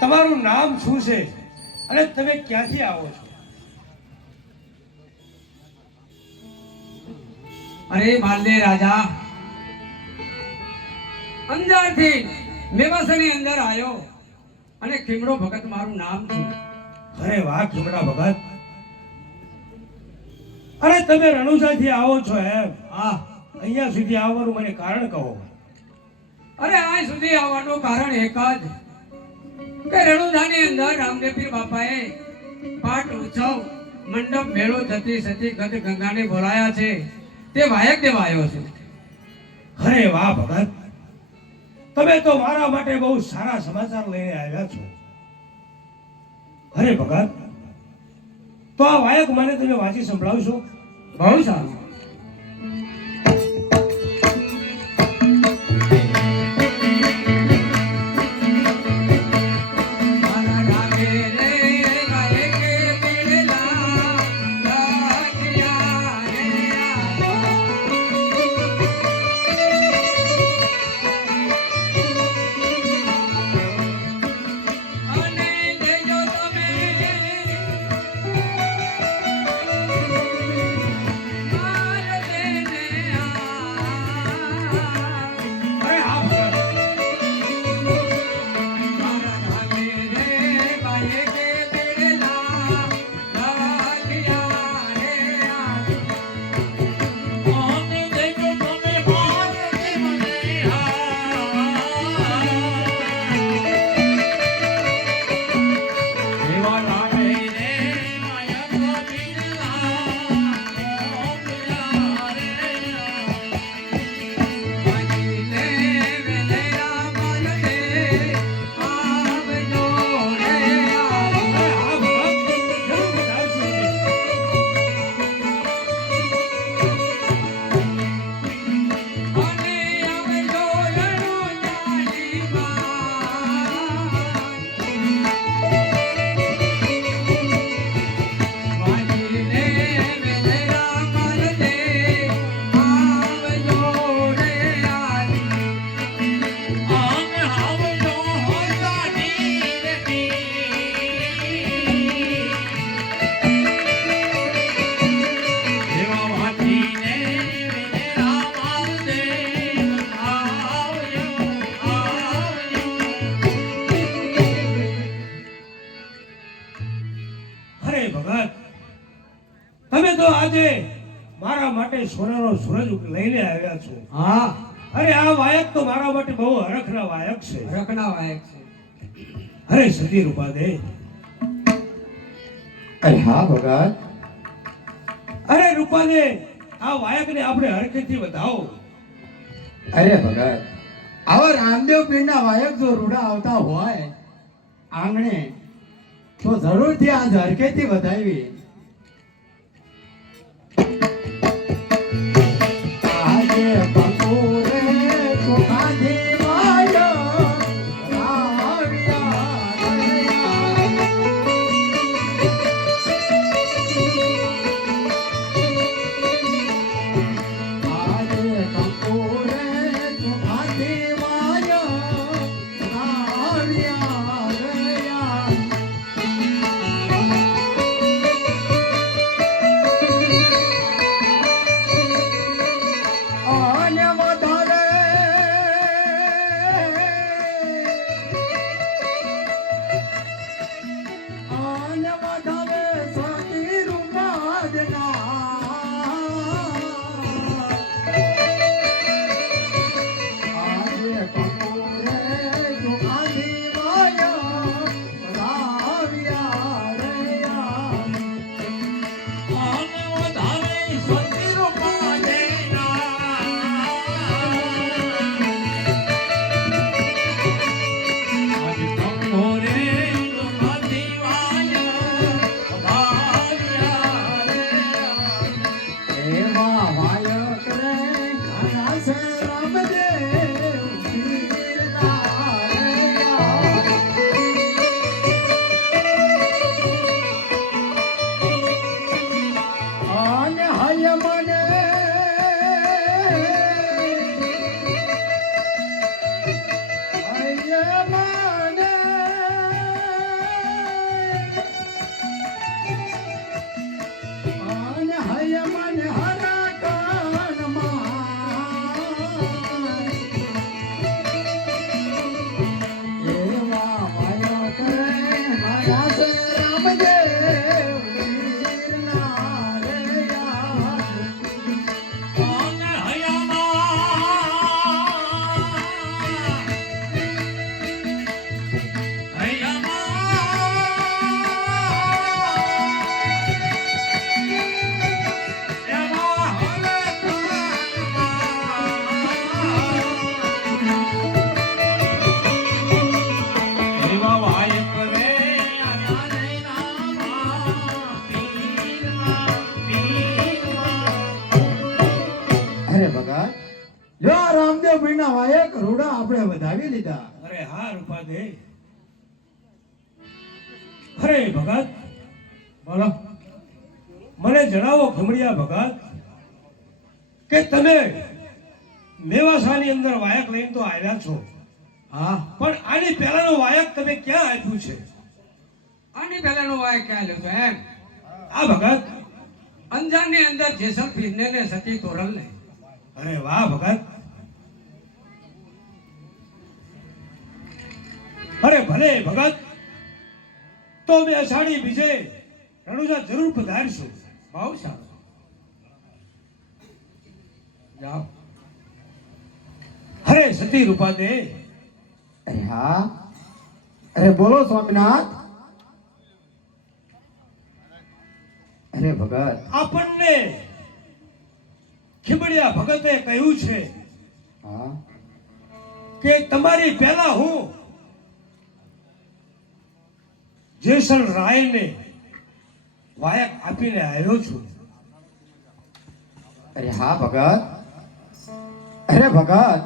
તમારું નામ શું છે અને તમે ક્યાંથી આવો છો? અરે માલદે રાજા, અંજારથી મેવાસની અંદર આવ્યો અને ખીમડો ભગત મારું નામ છે. અરે વાહ ખીમડા ભગત, અરે તમે રણુજાથી આવો છો એમ? હા. અહીંયા સુધી આવવાનું મને કારણ કહો. અરે અહીં સુધી આવવાનું કારણ એક જ કે રણુજાની અંદર રામદેવ પીર બાપાએ પાઠ ઉત્સવ મંડપ મેળો જતી સતી ગત ગંગાને બોલાયા છે, તે વાયક દેવા આવ્યો છે. અરે વાહ ભગત, તમે તો મારા માટે બહુ સારા સમાચાર લઈને આવ્યા છો. અરે ભગત, તો આ વાયક મને તમે વાંચી સંભળાવશો? બહુ સારું. આજે મારા માટે સોનાનો સૂરજ લઈને આવ્યા છો. હા. અરે આ વાયક તો મારા માટે બહુ હરખના વાયક છે. હરખના વાયક છે. અરે સતી રૂપાદે. અરે હા ભગત. અરે રૂપાદે, આ વાયકને આપણે હરખેથી વધાવો. અરે ભગત, આવા રામદેવ પીરના વાયક જો રૂડા આવતા હોય આંગણે તો જરૂરથી આ હરખેથી વધાવી. આજે પંકુરે ચોખાથી વાયો આવ્યા આજે પંકુરે ચોખાથી વાયો આવ્યા અરે ભગત જો આ રામદેવ પીરના વાયક રૂડા આપણે વધાવી લીધા. અરે હા રૂપાદે. અરે ભગત બોલો. મને જણાવો ખમડિયા ભગત કે તમે મેવાસાની અંદર વાયક લઈને તો આવ્યા છો, હા પણ આની પહેલાનું વાયક તમે ક્યાં આપ્યું છે? આની પહેલાનો વાય ક્યાં લેતો એમ આ ભગત. અંજારની અંદર જેસલ પીરને ને સતી તોરલ ને. અરે વાહ ભગત. અરે ભલે ભગત, તો બે અષાઢી બીજે રણુજા જરૂર પધારશું. બહુ સારું. જાઓ. અરે સતી રૂપાદે. અરે હા. અરે બોલો સ્વામિનાથ. અરે ભગત આપણને ખીબડિયા ભગતે કહ્યું છે હા કે તમારી પહેલા હું જેસલ રાયને વાયક આપીને આવ્યો છું. અરે હા ભગત. અરે ભગત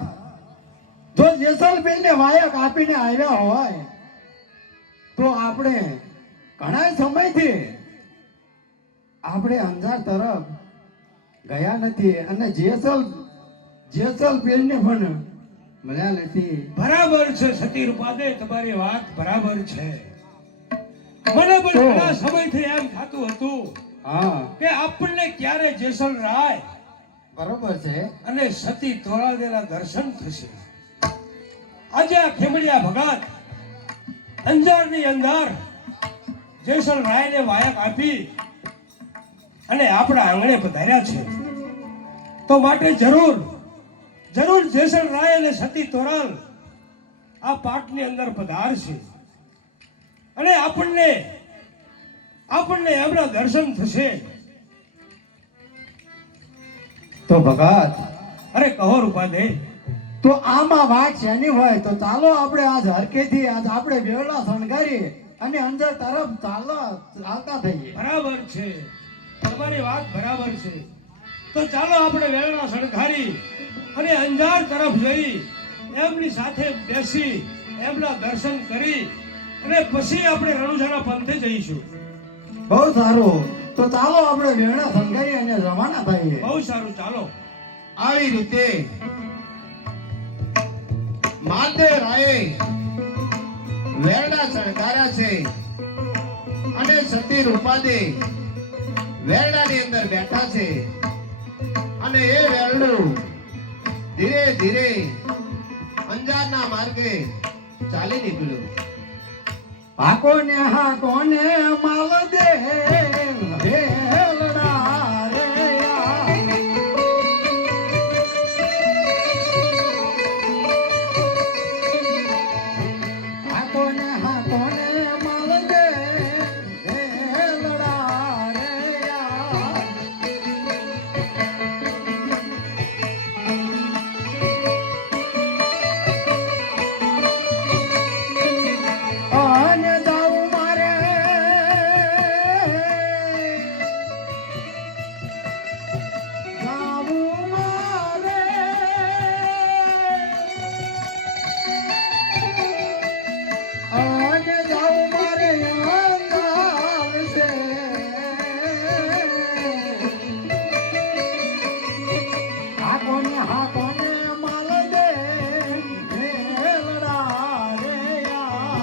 જો જેસલમેરને વાયક આપીને આવ્યા હોય તો આપણે ઘણા સમયથી આપણે અંજાર તરફ ગયા નથી અને જેસલમેરને પણ મળ્યા નથી. બરાબર છે સતી રૂપાદે, તમારી વાત બરાબર છે. મને પણ ઘણા સમયથી એમ થતું હતું હા કે આપણને ક્યારે જેસલ રાય બરોબર છે. અને સતી તોરાદેના દર્શન થશે. આજે આ ખેમડિયા ભગત અંજારની અંદર જેસલ રાયને વાયક આપી અને આપણા આંગણે પધાર્યા છે, તો માટે જરૂર જેસલ રાય અને સતી તોરલ આ પાટની અંદર પધારશે અને આપણને એમના દર્શન થશે. તો ભગત અરે કહો રૂપાદે. તો આમાં વાત શેની હોય તો ચાલો આપણે આજ હરકેથી આજ આપણે વેવલા શણગારી અને અંદર તરફ ચાલતા થઈએ. બરાબર છે, તમારી વાત બરાબર છે. તો ચાલો આપણે વેળા શણગારી અને અંજાર તરફ જઈ એમની સાથે બેસી એમના દર્શન કરી અને પછી આપણે રણુજાના પંથે જઈશું. બહુ સારું. તો ચાલો આપણે વેવલા શણગારી અને રવાના થઈએ. બહુ સારું, ચાલો. આવી રીતે માલદેવ રાયે વેરડા શણગાર્યા છે અને સતી રૂપાદે વેરડાની અંદર બેઠા છે અને એ વેરડું ધીરે ધીરે અંજારના માર્ગે ચાલી નીકળ્યું. હાકોને માલ દે વેલડા રે આ. હાકોને માલ દે વેલડા રે આ. અને જાઉં મારે જાઉં મારે અને જાઉં મારે અંગાર છે. હાકોને માલ દે વેલડા રે આ.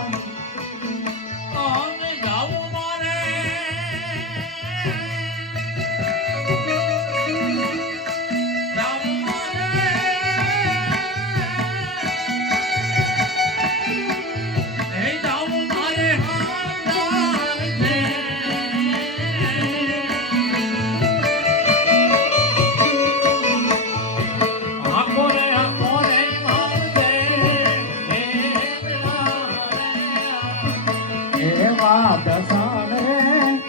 એવા દર્શન રે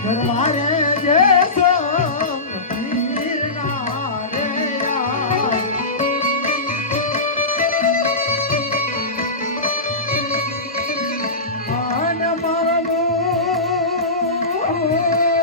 કરવા રે જેસલ પીરના રે આ. અને ઓ